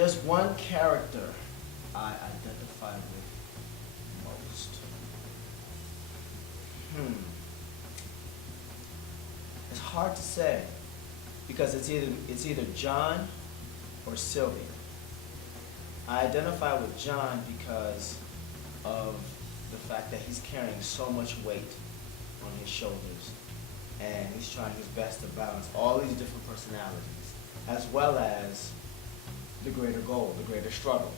there's one character I identify with most. It's hard to say because it's either John or Sylvia. I identify with John because of the fact that he's carrying so much weight on his shoulders, and he's trying his best to balance all these different personalities, as well as the greater goal, the greater struggle.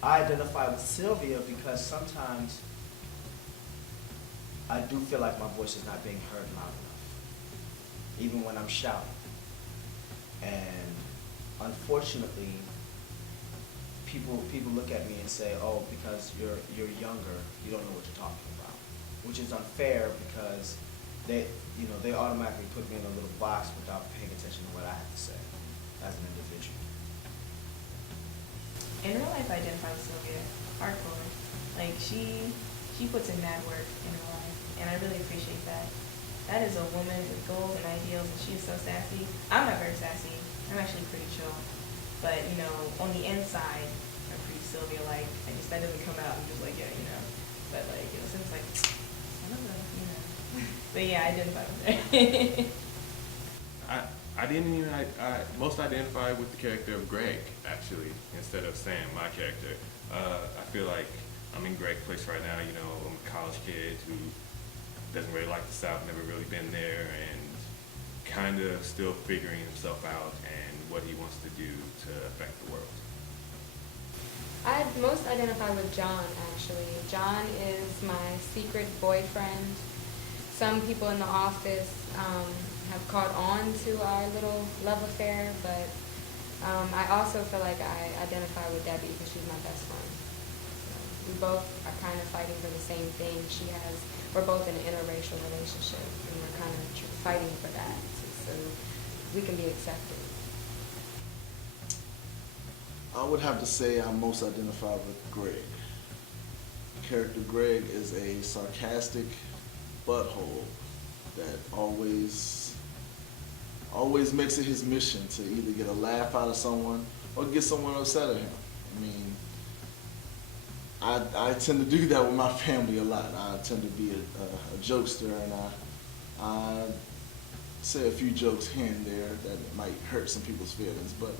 I identify with Sylvia because sometimes I do feel like my voice is not being heard loud enough, even when I'm shouting. And unfortunately, people look at me and say, "Oh, because you're younger, you don't know what you're talking about," which is unfair because they automatically put me in a little box without paying attention to what I have to say as an individual. In real life, I identify with Sylvia hardcore. Like she puts in mad work in her life, and I really appreciate that. That is a woman with goals and ideals, and she is so sassy. I'm not very sassy. I'm actually pretty chill. But, on the inside, I'm pretty Sylvia-like. That doesn't come out. I'm just like, yeah, But, so it's like, son of a, But, yeah, I identify with her. I most identify with the character of Greg, actually, instead of Sam, my character. I feel like I'm in Greg's place right now. I'm a college kid who doesn't really like the South, never really been there, and kind of still figuring himself out and what he wants to do to affect the world. I most identify with John, actually. John is my secret boyfriend. Some people in the office have caught on to our little love affair, but I also feel like I identify with Debbie because she's my best friend. So we both are kind of fighting for the same thing. We're both in an interracial relationship, and we're kind of fighting for that so we can be accepted. I would have to say I most identify with Greg. The character Greg is a sarcastic butthole that always makes it his mission to either get a laugh out of someone or get someone upset at him. I mean, I tend to do that with my family a lot. I tend to be a jokester, and I say a few jokes here and there that might hurt some people's feelings, but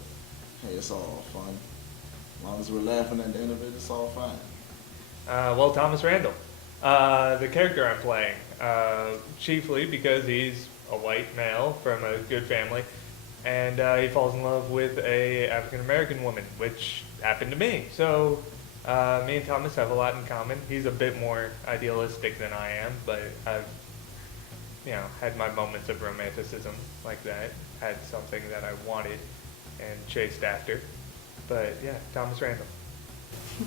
hey, it's all fun. As long as we're laughing at the end of it, it's all fine. Well, Thomas Randall, the character I'm playing, chiefly because he's a white male from a good family, and he falls in love with a African American woman, which happened to me. So me and Thomas have a lot in common. He's a bit more idealistic than I am, but I've had my moments of romanticism like that. Had something that I wanted and chased after. But yeah, Thomas Randall.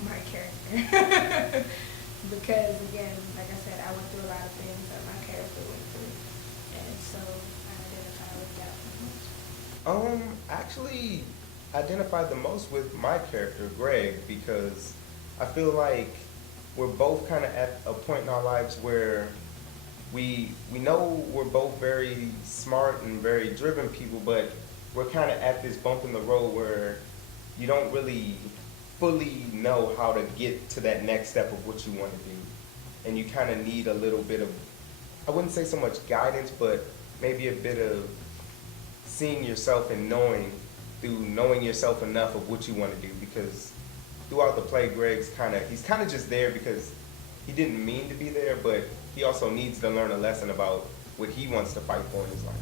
My character. Because again, like I said, I went through a lot of things that my character went through. And so I identify with that the most. Actually identify the most with my character, Greg, because I feel like we're both kind of at a point in our lives where we know we're both very smart and very driven people, but we're kind of at this bump in the road where you don't really fully know how to get to that next step of what you want to do. And you kind of need a little bit of, I wouldn't say so much guidance, but maybe a bit of seeing yourself and knowing yourself enough of what you want to do. Because throughout the play, he's kind of just there because he didn't mean to be there, but he also needs to learn a lesson about what he wants to fight for in his life.